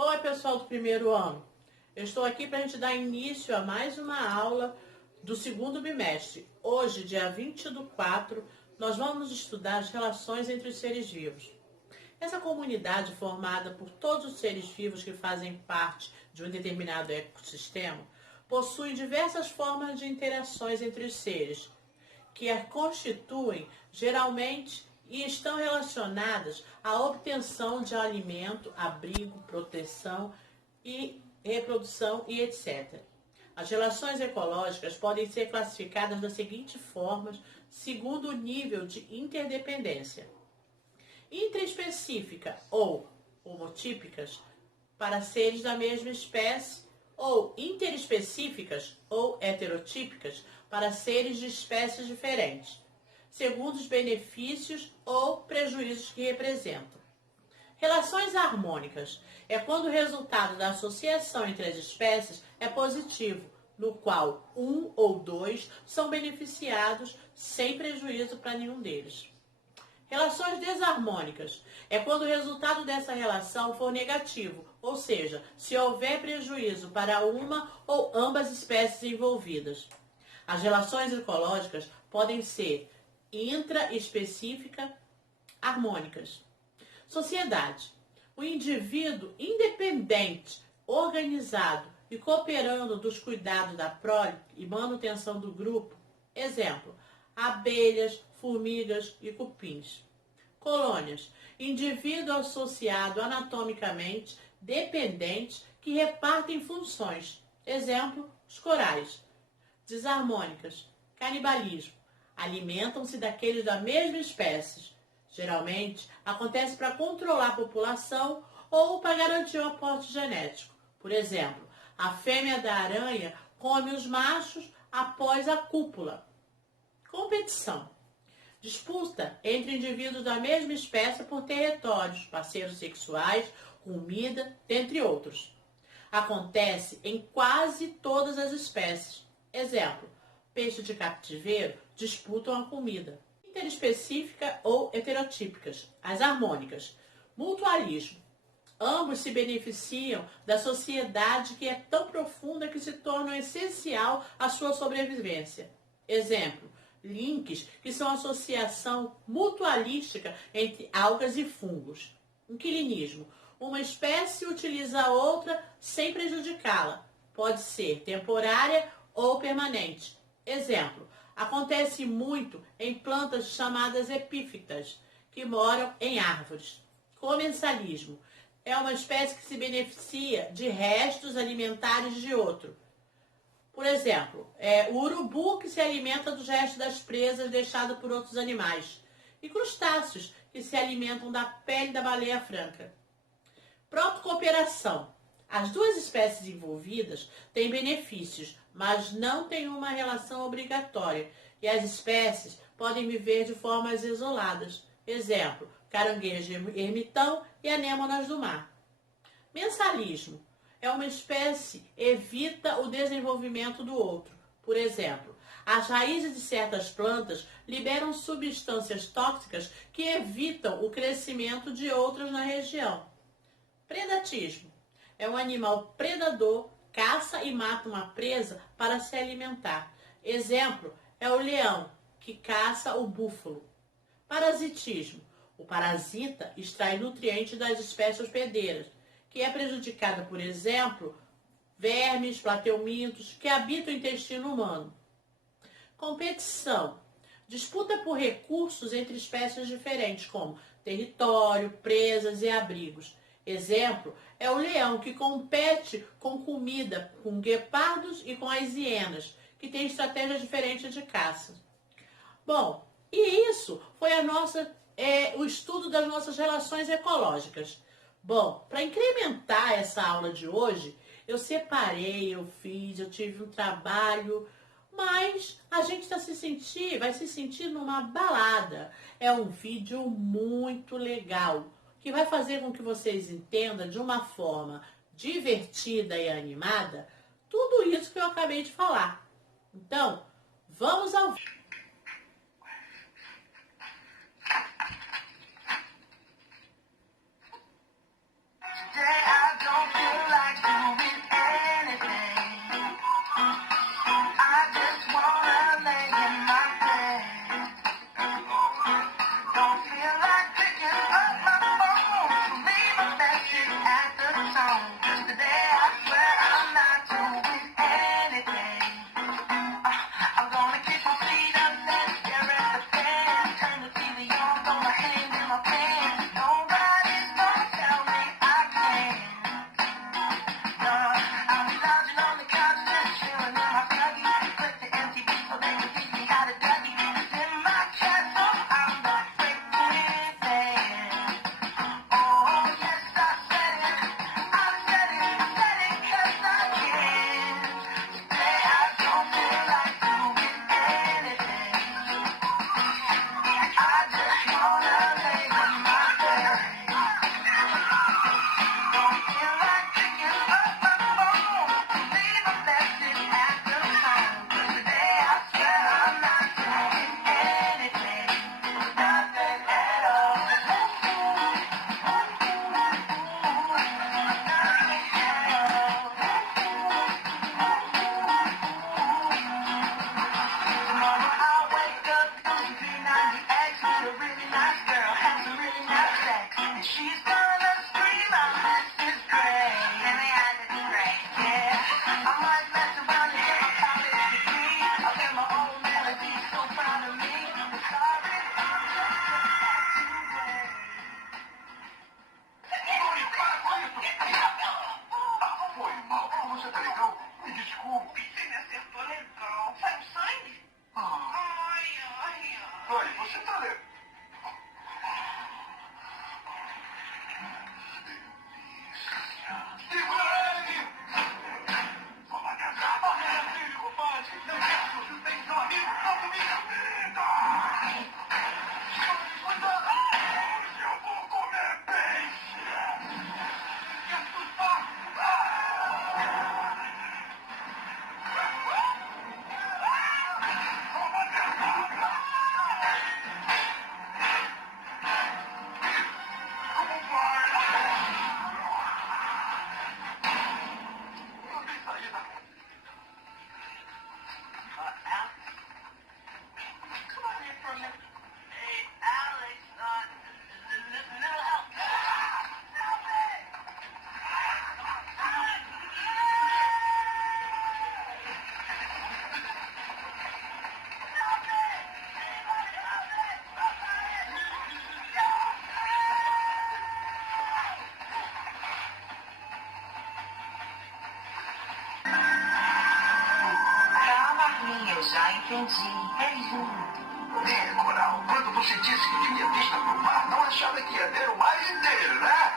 Oi, pessoal do primeiro ano. Eu estou aqui para a gente dar início a mais uma aula do segundo bimestre. Hoje, dia 20/4, nós vamos estudar as relações entre os seres vivos. Essa comunidade, formada por todos os seres vivos que fazem parte de um determinado ecossistema, possui diversas formas de interações entre os seres, que a constituem geralmente e estão relacionadas à obtenção de alimento, abrigo, proteção e reprodução e etc. As relações ecológicas podem ser classificadas das seguintes formas, segundo o nível de interdependência: intraespecífica ou homotípicas para seres da mesma espécie, ou interespecíficas ou heterotípicas para seres de espécies diferentes, segundo os benefícios ou prejuízos que representam. Relações harmônicas é quando o resultado da associação entre as espécies é positivo, no qual um ou dois são beneficiados sem prejuízo para nenhum deles. Relações desarmônicas é quando o resultado dessa relação for negativo, ou seja, se houver prejuízo para uma ou ambas espécies envolvidas. As relações ecológicas podem ser intraespecíficas, harmônicas. Sociedade. O indivíduo independente, organizado e cooperando dos cuidados da prole e manutenção do grupo. Exemplo: abelhas, formigas e cupins. Colônias. Indivíduo associado anatomicamente dependente que repartem funções. Exemplo: os corais. Desarmônicas. Canibalismo. Alimentam-se daqueles da mesma espécie. Geralmente, acontece para controlar a população ou para garantir o aporte genético. Por exemplo, a fêmea da aranha come os machos após a cópula. Competição. Disputa entre indivíduos da mesma espécie por territórios, parceiros sexuais, comida, dentre outros. Acontece em quase todas as espécies. Exemplo: peixes de cativeiro disputam a comida. Interespecífica ou heterotípicas. As harmônicas. Mutualismo. Ambos se beneficiam da sociedade que é tão profunda que se torna essencial à sua sobrevivência. Exemplo: links, que são associação mutualística entre algas e fungos. Inquilinismo. Uma espécie utiliza a outra sem prejudicá-la. Pode ser temporária ou permanente. Exemplo: acontece muito em plantas chamadas epífitas, que moram em árvores. Comensalismo. É uma espécie que se beneficia de restos alimentares de outro. Por exemplo, o urubu, que se alimenta dos restos das presas deixadas por outros animais. E crustáceos, que se alimentam da pele da baleia franca. Protocooperação. As duas espécies envolvidas têm benefícios, mas não têm uma relação obrigatória, e as espécies podem viver de formas isoladas. Exemplo: caranguejo ermitão e anêmonas do mar. Mensalismo. É uma espécie evita o desenvolvimento do outro. Por exemplo, as raízes de certas plantas liberam substâncias tóxicas que evitam o crescimento de outras na região. Predatismo. É um animal predador, caça e mata uma presa para se alimentar. Exemplo é o leão, que caça o búfalo. Parasitismo. O parasita extrai nutrientes das espécies hospedeiras, que é prejudicada, por exemplo, vermes, plateumintos, que habitam o intestino humano. Competição. Disputa por recursos entre espécies diferentes, como território, presas e abrigos. Exemplo é o leão, que compete com comida com guepardos e com as hienas, que têm estratégias diferentes de caça. Bom, e isso foi o estudo das nossas relações ecológicas. Bom, para incrementar essa aula de hoje, eu separei, eu tive um trabalho, mas a gente vai se sentir numa balada. É um vídeo muito legal, que vai fazer com que vocês entendam de uma forma divertida e animada tudo isso que eu acabei de falar. Então, vamos ao vídeo. Today I don't Eu já entendi. É lindo. É, Coral, quando você disse que tinha vista pro mar, não achava que ia ver o mar inteiro, né?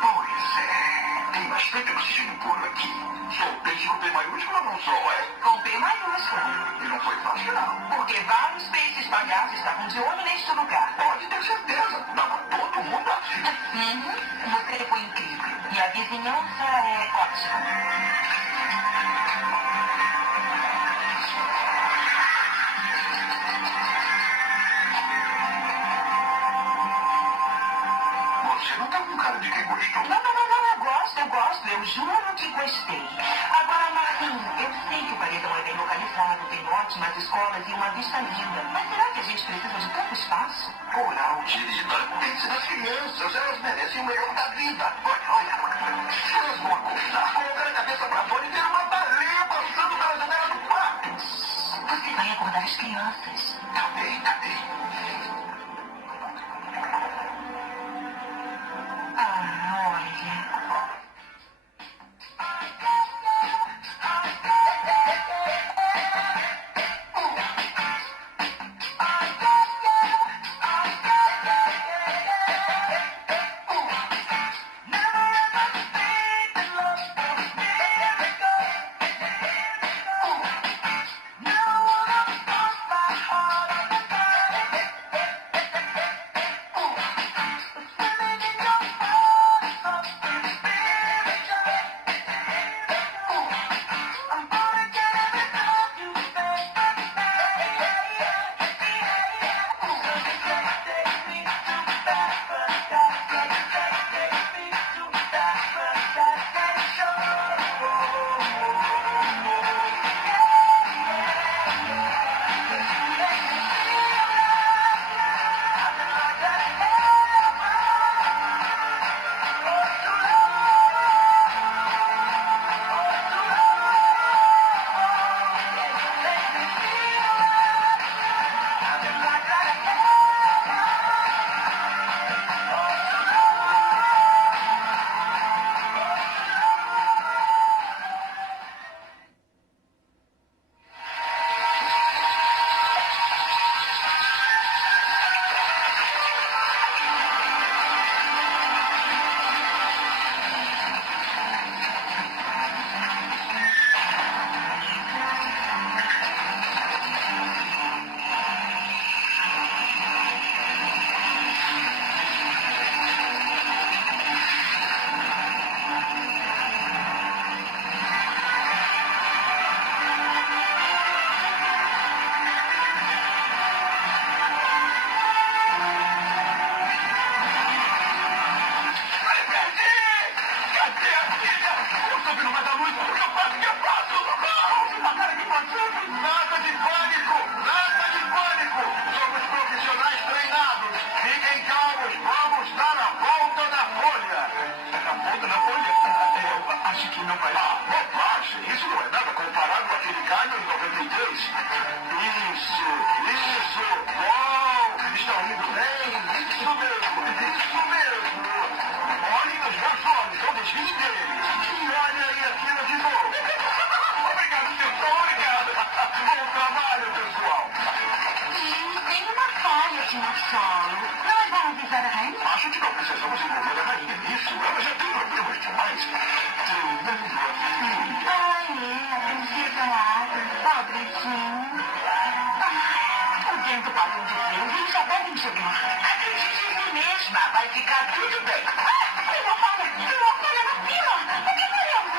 Pois é. Tem bastante oxigênio puro aqui. Sou o peixe com P maiúsculo ou não sou, é? Com P maiúsculo. E não foi fácil, não. Porque vários peixes espalhados estavam de olho neste lugar. Pode ter certeza. Tava todo mundo assim. Você foi incrível. E a vizinhança é ótima. Você não tá com cara de quem gostou. Não, eu gosto, eu juro que gostei. Agora, Marquinhos, eu sei que o paredão é bem localizado, tem ótimas escolas e uma vista linda. Mas será que a gente precisa de tanto espaço? Coral, querida, pense nas crianças. Elas merecem o melhor da vida. Olha. Se elas vão acordar, colocar a cabeça pra fora e ver uma baleia passando pela janela do quarto. Você vai acordar as crianças. Tá bem, tá bem. Olha. belíssima. Ela já tem problemas demais. Treinando a filha. Ai, é, a princesa Ada, pobrezinho. O vento parou de frio e já devem chegar. Acredite em si mesma, vai ficar tudo bem. Tem uma falha na fila. O que faremos?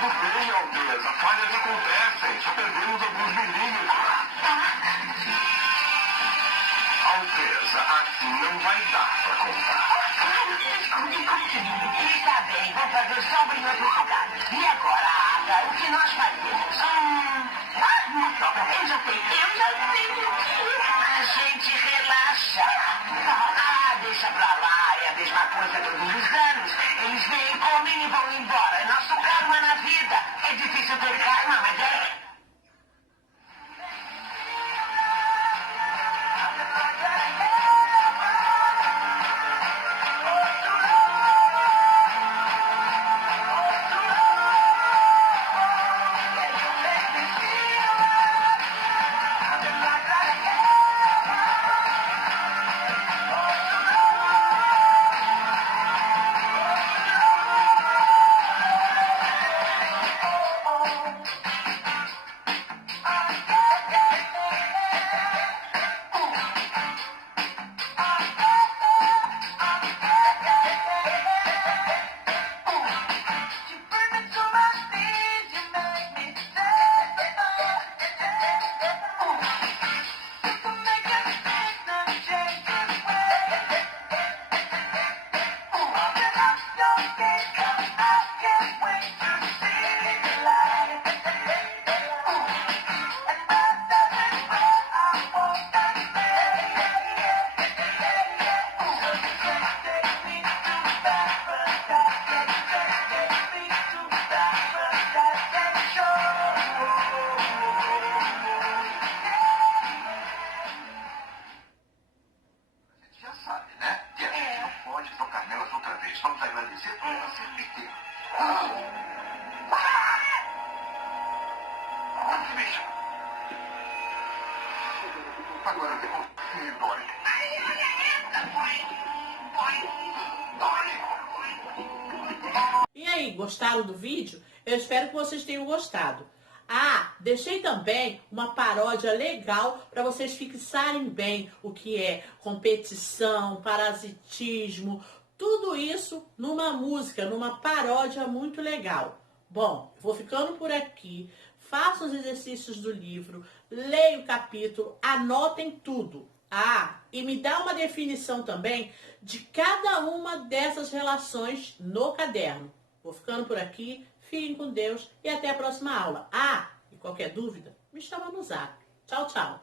Tudo bem, Alteza. Falhas acontecem. Só perdemos alguns milímetros. Alteza, assim não vai dar pra contar. Claro, desculpe, continue. Está bem, vou fazer sombra em outro lugar. E agora, Ada, o que nós faremos? Eu já sei o que. A gente relaxa. Deixa pra lá, é a mesma coisa todos os anos. Eles vêm, comem e vão embora. É nosso karma na vida. É difícil ter karma, mas é. Já sabe, né? Que a gente não pode tocar nelas outra vez. Vamos agradecer por ela ser pequena. Veja. Agora me dói. E aí, gostaram do vídeo? Eu espero que vocês tenham gostado. Ah, deixei também uma paródia legal para vocês fixarem bem o que é competição, parasitismo, tudo isso numa música, numa paródia muito legal. Bom, vou ficando por aqui. Façam os exercícios do livro, leiam o capítulo, anotem tudo. Ah, e me dá uma definição também de cada uma dessas relações no caderno. Vou ficando por aqui, fiquem com Deus e até a próxima aula. Ah, e qualquer dúvida, me chama no zap. Tchau, tchau.